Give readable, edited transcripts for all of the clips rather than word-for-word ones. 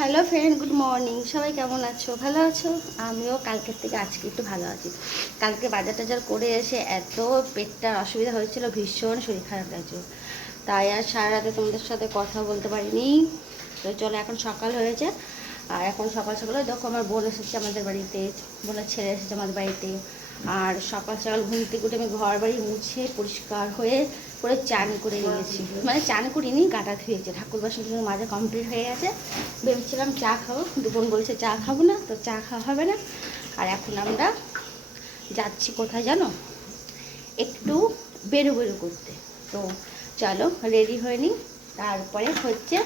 Hello friend, good morning. সবাই কেমন আছো? ভালো আছো? আমিও কালকের থেকে আজকে একটু ভালো আছি। কালকে বাজার টাজার করে এসে এত পেটটার অসুবিধা হয়েছিল, ভীষণ শরীর খারাপ লাগছিল, তাই আর সারা রাতে তোমাদের সাথে কথা বলতে পারিনি। তো চলো, এখন সকাল হয়েছে, আর এখন সকাল সকালে দেখো আমার বোন এসেছে আমাদের বাড়িতে, বোনের ছেলে এসেছে আমাদের বাড়িতে। আর সকাল সকাল ঘুম থেকে উঠে আমি ঘর বাড়ি মুছে পরিষ্কার হয়ে করে চান করে নিয়েছি, মানে চান করিনি, গাটা ধুয়েছে, ঠাকুর বাসন মাজা কমপ্লিট হয়ে গেছে। ভেবেছিলাম চা খাবো, দুপুর বলেছে চা খাবো না, তো চা খাওয়া হবে না। আর এখন আমরা যাচ্ছি কোথায় জানো, একটু বেরো বেরো করতে। তো চলো রেডি হয়ে নিই, তারপরে হচ্ছে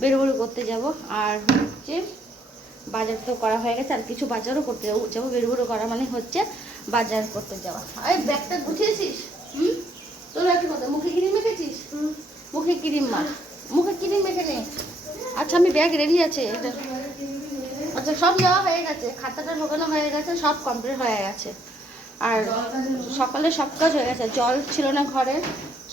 বেরো বেরো করতে যাব। আর হচ্ছে বাজার তো করা হয়ে গেছে, আর কিছু বাজারও করতে যাবো। বেরো বেরো করা মানে হচ্ছে বাজার করতে যাওয়া। আরে ব্যাগটা গুছিয়েছিস? তোর একটা কথা, মুখে ক্রিম মেখেছিস? মুখে ক্রিম মাখ, মুখে ক্রিম মেখে নে। আচ্ছা, আমি ব্যাগ রেডি আছে এটা। আচ্ছা, সব নেওয়া হয়ে গেছে, খাতাটা ঢোকানো হয়ে গেছে, সব কমপ্লিট হয়ে গেছে। আর সকালে সব কাজ হয়ে গেছে। জল ছিল না ঘরে,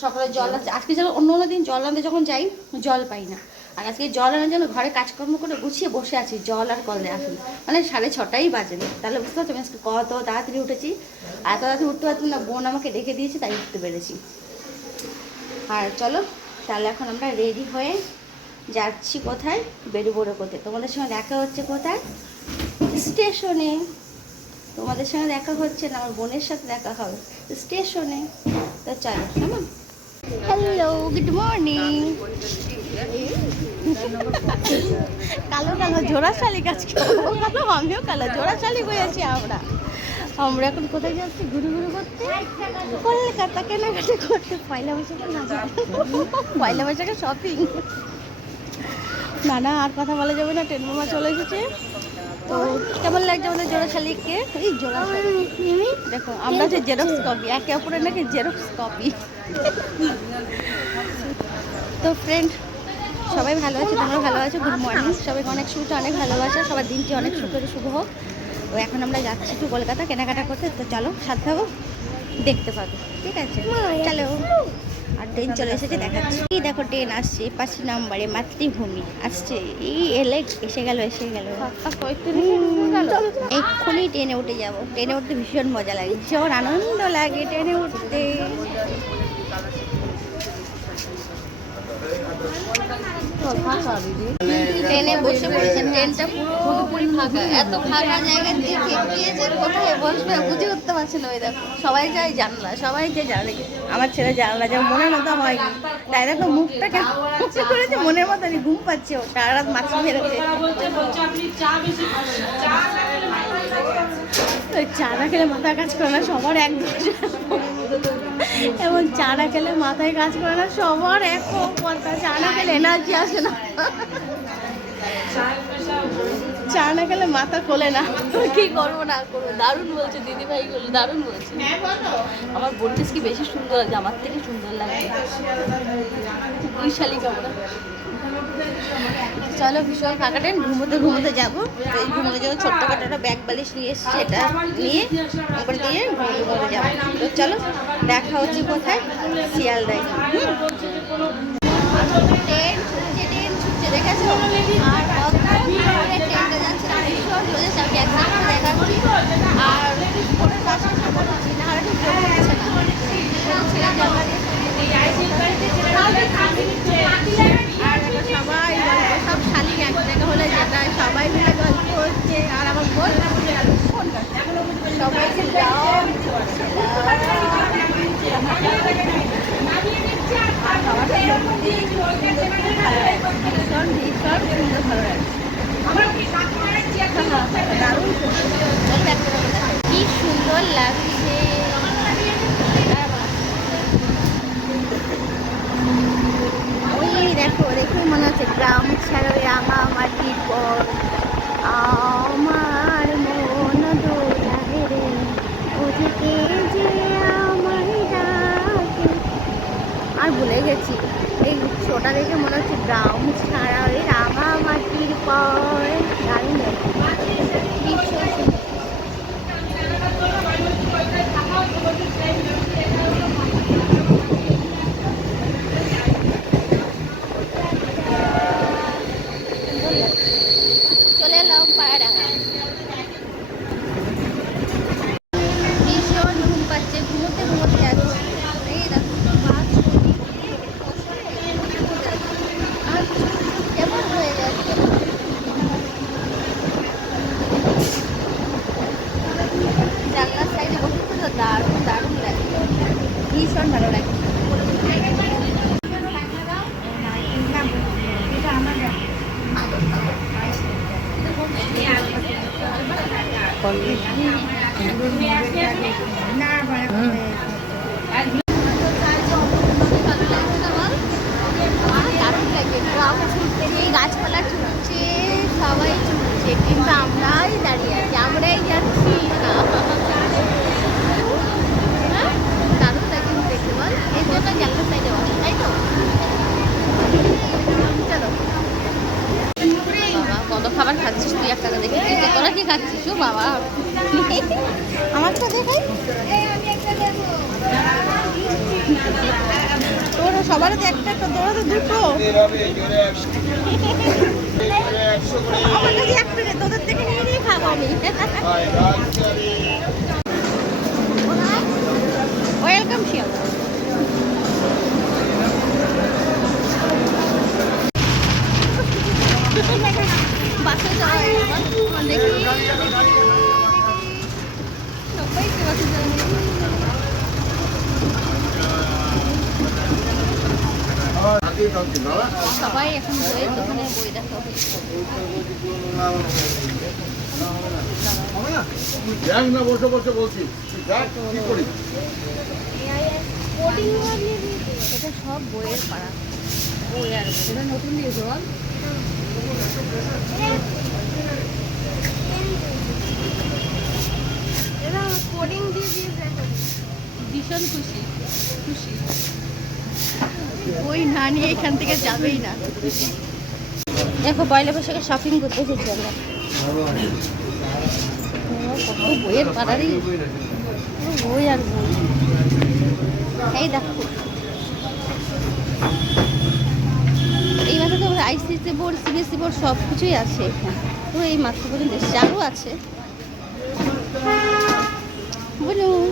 সকালে জল আছে। আজকে যেন অন্য অন্য দিন জল আনতে যখন যাই জল পাই না, আর আজকে জল আনার জন্য ঘরে কাজকর্ম করে গুছিয়ে বসে আছি, জল আর কলে আসেনি, মানে 6:30 বাজেনি। তাহলে বুঝতে পারছো আমি আজকে কত তাড়াতাড়ি উঠেছি। আর এত তাড়াতাড়ি উঠতে পারতাম না, বোন আমাকে ডেকে দিয়েছে তাই উঠতে পেরেছি। আর চলো তাহলে এখন আমরা রেডি হয়ে যাচ্ছি কোথায়, বেরোবো করতে। তোমাদের সঙ্গে দেখা হচ্ছে কোথায়? স্টেশনে। তোমাদের সঙ্গে দেখা হচ্ছে না, আমার বোনের সাথে দেখা হবে স্টেশনে। তো চলো কেমন। Hello, good morning. কালো কালো জোড়া শালিক, আজকে আমিও কালো জোড়া শালিক হয়েছি। আমরা এখন কোথায় যাচ্ছি? ঘুরু ঘুরু করতে, কলকাতা কেনাকাটা করতে, পয়লা বৈশাখে না, পয়লা বৈশাখে শপিং। না না, আর কথা বলা যাবে না, ট্রেন মামা চলে এসেছে। তো কেমন লাগছে আমাদের জোড়া শালিককে? এই জোড়া শালিক দেখো, আমরা হচ্ছে জেরক্স কপি, একে অপরের নাকি জেরক্স কপি। তো ফ্রেন্ড, সবাই ভালো আছে, তোমরা ভালো আছো? গুড মর্নিং, সবাইকে অনেক শুভেচ্ছা, অনেক ভালোবাসা, সবার দিনটি অনেক সুখের শুভ হোক। তো এখন আমরা যাচ্ছি একটু কলকাতা কেনাকাটা করতে। তো চলো, সাথে থাকো, দেখতে পাবো, ঠিক আছে? চলো। আর ট্রেন চলে এসেছে, দেখাচ্ছি। এই দেখো ট্রেন আসছে, 5 নম্বরে মাতৃভূমি আসছে। এই এসে গেল এক্ষুনি ট্রেনে উঠে যাব। ট্রেনে উঠতে ভীষণ মজা লাগে, ভীষণ আনন্দ লাগে ট্রেনে উঠতে। ট্রেনে বসে পড়েছে, ট্রেনটা পুরোপুরি ফাঁকা। এত ফাঁকা জায়গা দেখে কে যে কোথায় বসবে বুঝে উঠতে পারছে না। ওই দেখো সবাই যায় জানলা, সবাই যে জানলা, আমার ছেলে জানলা যাও মনের মতো হয়নি, তাই দেখো মুখটা কেমন করেছে, মনের মতো ঘুম পাচ্ছে, ও সারা রাত মাছ মেরেছে। চা না খেলে মাথায় কাজ করে না সবার, এক এবং চা না খেলে মাথায় কাজ করে না সবার, এক কথা, চা না খেলে এনার্জি আসে না, চা না খেলে মাথা খোলে না। কি করবো না করবো, দারুণ বলছে দিদি ভাইগুলো, দারুণ বলছে। আমার বোনটা কি বেশি সুন্দর লাগে, আমার থেকে সুন্দর লাগে। দুই শালিক আমরা। চলো, ভীষণ ফাঁকা ট্রেন, ঘুমোতে ঘুমোতে যাবো। তো এই ঘুমোতে যাবো, ছোট্টখাটো একটা ব্যাগ বালিশ নিয়ে এসছি, এটা নিয়ে উপরে দিয়ে ঘুমোতে ঘুমোতে যাবো। তো চলো দেখা হচ্ছে কোথায়, শিয়ালদায়। ট্রেন ছুটছে, ট্রেন ছুটছে, দেখেছো? আর ট্রেনটা যাচ্ছে না, ভীষণ জোরে যাবে, একসাথে দেখাচ্ছি। আর ফোনের কাছে সামনে হচ্ছি না, আর একটু জোরে হচ্ছে না, ছেড়ে যাওয়া। আর সবাই সব শালিক এক জায়গা হলে যেটা, সবাই মিলে গল্প হচ্ছে। আর আমার বোন সবাইকে যাও, ভীষণ ভীষণ সুন্দর, ভালো লাগে। কি সুন্দর লাগছে, ওই দেখো, দেখে মনে হচ্ছে গ্রাম ছাড়া রাঙা মাটির পর আমার মন দোলায় রে, ওদিকে যে আমায় ডাকে। আর ভুলে গেছি, এই শোটা দেখে মনে হচ্ছে গ্রাম ছাড়া ওই রাঙা মাটির পর। দারুণ চলে এলাম পায়রাডাঙ্গা। ভীষণ ঘুম পাচ্ছে, ঘুমোতে ঘুমোতে যাচ্ছে। এই দেখো মাছ আর কেমন হয়ে যাচ্ছে। জানলার সাইডে বসেছে তো দারুণ দারুণ লাগে, ভীষণ ভালো লাগে। দারুণ লাগে, গাছপালা ছুটছে, সবাই ছুটছে, কিন্তু আমরাই দাঁড়িয়ে আছি, আমরাই যাচ্ছি না। দারুণ লাগে দেখতে বল, এই জন্য জানলার সাইডে বসে, তাই তো? চলো বাবা, কত খাবার খাচ্ছিস তুই একটা দেখে, তোরা কি খাচ্ছিস? ও বাবা, আমার তো দেখাই, তোরা সবার তো একটা একটা, তোরা তো দুটো, আমার কাছে একটা রে, তোদের থেকে নিয়ে নিয়ে খাবো আমি। ওয়েলকাম শিয়া। বাসে যাওয়া দেখি সবাইকে বাসে যাওয়া, সবাই এখন বইয়ের দোকানে বই দেখা হচ্ছে। বসে বসে বলছি এটা সব বইয়ের পাড়া, বই আর এটা নতুন দিয়ে বল। ভীষণ খুশি খুশি, বই না নিয়ে এখান থেকে যাবেই না। দেখো পয়লা বৈশাখে শপিং করতে এসেছি আমরা, কত বইয়ের পাড়ারই বই আর বই। এই দেখো এই মাসে তো আইসিসি বোর্ড, সিবিএসসি বোর্ড সব কিছুই আছে এখানে, তো এই মাত্র পর্যন্ত চালু আছে। বলুন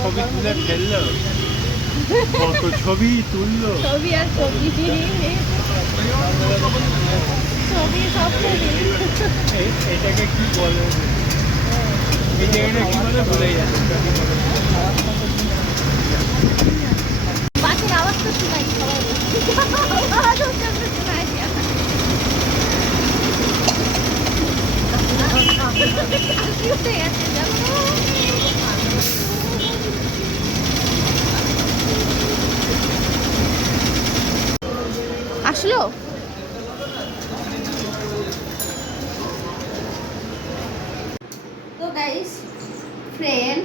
ছবি তুলে ফেললো, কত ছবি তুললো, ছবি আর ছবি, ছবি সব ছবি। এটাকে কি বলে, এই জায়গাটা কি বলে ভুলে যাচ্ছে। বাসের আওয়াজ তো শোনাই, সবাই আসলো। তো গাইস ফ্রেন্ড,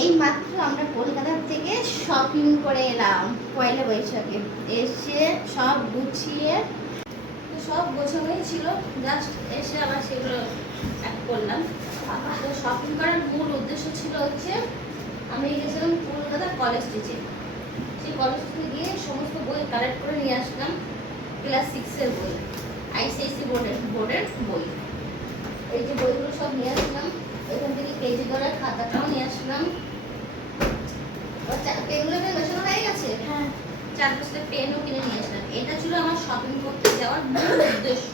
এই মাত্র আমরা কলকাতার থেকে শপিং করে এলাম পয়লা বৈশাখে, এসে সব গুছিয়ে, সব গোছানোই ছিল, জাস্ট এসে আবার সেগুলো এক করলাম। তো শপিং করার মূল উদ্দেশ্য ছিল হচ্ছে, আমি গেছিলাম কলকাতা কলেজ স্ট্রিটে, সেই কলেজ স্ট্রিটে গিয়ে সমস্ত বই কালেক্ট করে নিয়ে আসলাম, ক্লাস 6-এর বই, আইসিআইসি বোর্ডের বই। এই যে বইগুলো সব নিয়ে আসলাম, এখান থেকে কেজি দরের খাতাটাও নিয়ে আসলাম। পেনগুলো মেশানো হয়ে গেছে, হ্যাঁ, 4-5টা পেনও কিনে নিয়ে আসলাম। এটা ছিল আমার শপিং করতে যাওয়ার মূল উদ্দেশ্য,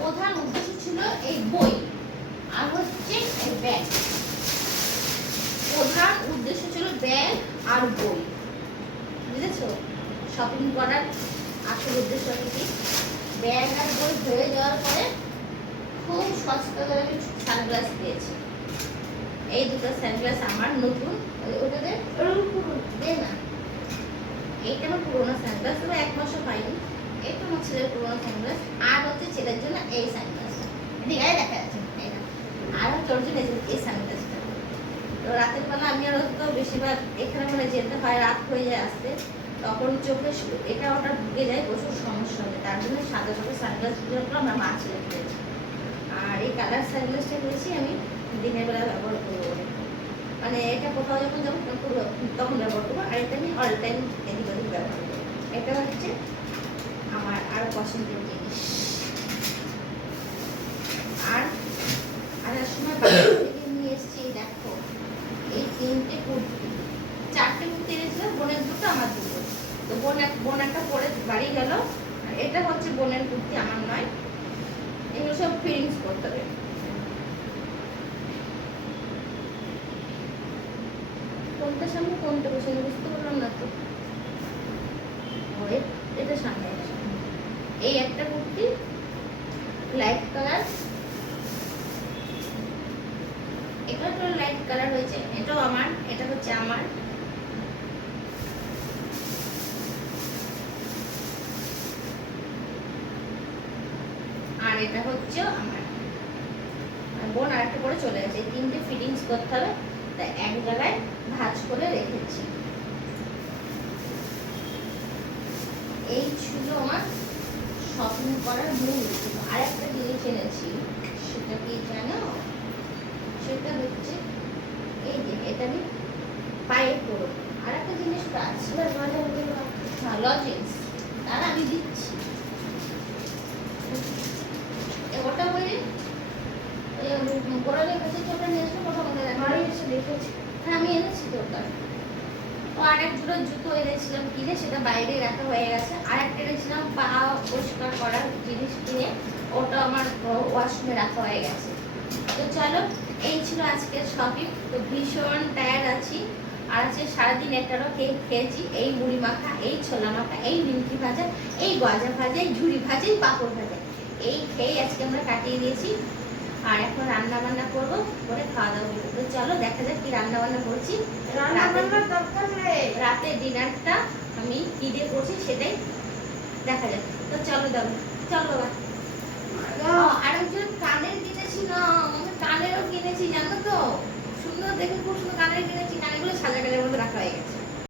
প্রধান উদ্দেশ্য ছিল এই বই আর হচ্ছে এই ব্যাগ। প্রধান উদ্দেশ্য ছিল ব্যাগ আর বই, বুঝেছো? শপিং করার আসল উদ্দেশ্য কি, ব্যাগ আর বই হয়ে যাওয়ার পরে খুব সস্তা করে আমি সানগ্লাস পেয়েছি। এই দুটো সানগ্লাস আমার নতুন, ওটাতে দে না, এইটা আমার পুরোনো সানগ্লাস, তবে 1 মাসও পাইনি। এটা আমার ছেলের পুরোনো সানগ্লাস, আর হচ্ছে ছেলের জন্য এই সানগ্লাস, দিঘায় দেখা যাচ্ছে এটা, আর হচ্ছে ওর জন্য এই সানগ্লাসটা। তো রাতের বেলা আমি আর তো বেশিরভাগ এখানে মানে যেতে হয়, রাত হয়ে যায় আসতে, তখন চোখে এটা ওটা ঢুকে যায়, প্রচুর সমস্যা হবে, তার জন্য সাদা চোখের সানগ্লাস আমরা মা ছেলে কিনেছি। আর এই কালার সানগ্লাসটা কিনেছি আমি দিনের বেলা ব্যবহার করবো বলে। মানে এটা কোথাও যখন যাবো তখন ব্যবহার করবো, আর এটা আমি অল টাইম এদিক ওদিক ব্যবহার করবো। এটা হচ্ছে আমার আরো পছন্দের জিনিস। আর আসার সময় বাজার থেকে নিয়ে এসেছি, দেখো এই 3টে কুর্তি, 4টে কুর্তি এনেছিলাম, বোনের দুটো আমার দুটো। তো বোন একটা পরে বাড়ি গেল, আর এটা হচ্ছে বোনের কুর্তি, আমার নয়। এগুলো সব ফিটিংস করতে হবে। কোনটা সামনে কোনটা পেছনে বুঝতে পারলাম না তো। এটা সামনে, এই একটা কুর্তি লাইট কালার, এটা তো লাইট কালার হয়েছে, এটাও আমার, এটা হচ্ছে আমার। আর এটা হচ্ছে আমার। বোন আর একটা করে চলে গেছে, 3টে ফিটিংস করতে হবে, তাই এক জায়গায় ভাঁজ করে রেখেছি। এই ছিল আমার শপিং করার মূল। আর একটা জিনিস এনেছি, সেটা কি জানো? সেটা হচ্ছে এই যে এটা আমি পায়ে পরবো। আর একটা জিনিস তো আছে, লজেন্স, তার আমি দিচ্ছি। ওটা বলি গোড়ালের কাছে ওটা নিয়ে আসলে কথা বলতে দেখেছি। হ্যাঁ আমি এনেছি তো ওটা। ও আরেক জোড়া জুতো এনেছিলাম কিনে, সেটা বাইরে রাখা হয়ে গেছে। আর একটা এনেছিলাম পা পরিষ্কার করার জিনিস কিনে, ওটা আমার ওয়াশরুমে রাখা হয়ে গেছে। তো চলো, এই ছিল আজকের শপিং। তো ভীষণ টায়ার্ড আছি, আর আজকে সারাদিন একটারও কেক খেয়েছি, এই মুড়ি মাখা, এই ছোলা মাখা, এই নিমকি ভাজা, এই গজা ভাজা, এই ঝুড়ি ভাজা, এই পাঁপড় ভাজা, এই খেয়ে আজকে আমরা কাটিয়ে দিয়েছি। আর এখন রান্না বান্না করবো, করে খাওয়া দাওয়া করবো। তো চলো দেখা যাক কি রান্না বান্না করছি। রাতের ডিনারটা আমি কি দিয়ে করছি সেটাই দেখা যাক। তো চলো দাও, চলো বাবা। আরেকজন কানের কিনেছি না, কানেরও কিনেছি জানো তো, সুন্দর দেখে খুব সুন্দর কানের কিনেছি, কানেরগুলো সাজা কালের মধ্যে রাখা হয়ে গেছে।